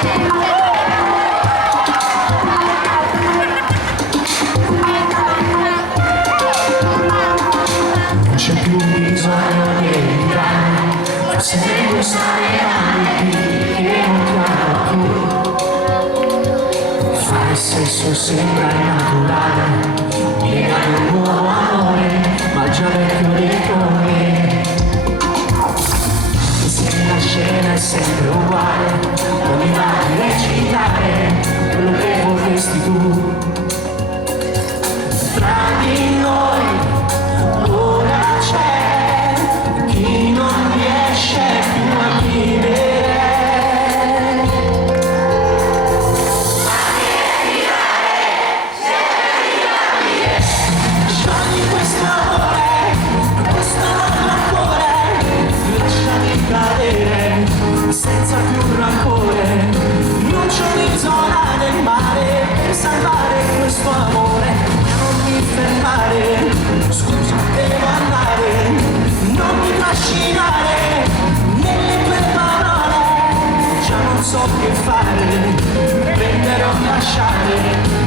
C'è più bisogno di evitare, forse è meglio stare alibi che non ti amo più. Fare sesso sembra naturale, piena di un nuovo amore, ma già vecchio dentro me. Se la scena è sempre uguale, non mi va di recitare quello che vorresti tu. Tra di noi chi non riesce più a vivere, sciogli questo amore, questo rancore, lasciami cadere senza più rancore. Non c'è un'isola nel mare per salvare questo amore, non mi fermare, scusa devo andare. Non mi trascinare nelle tue parole, già non so che fare, prendere o lasciare.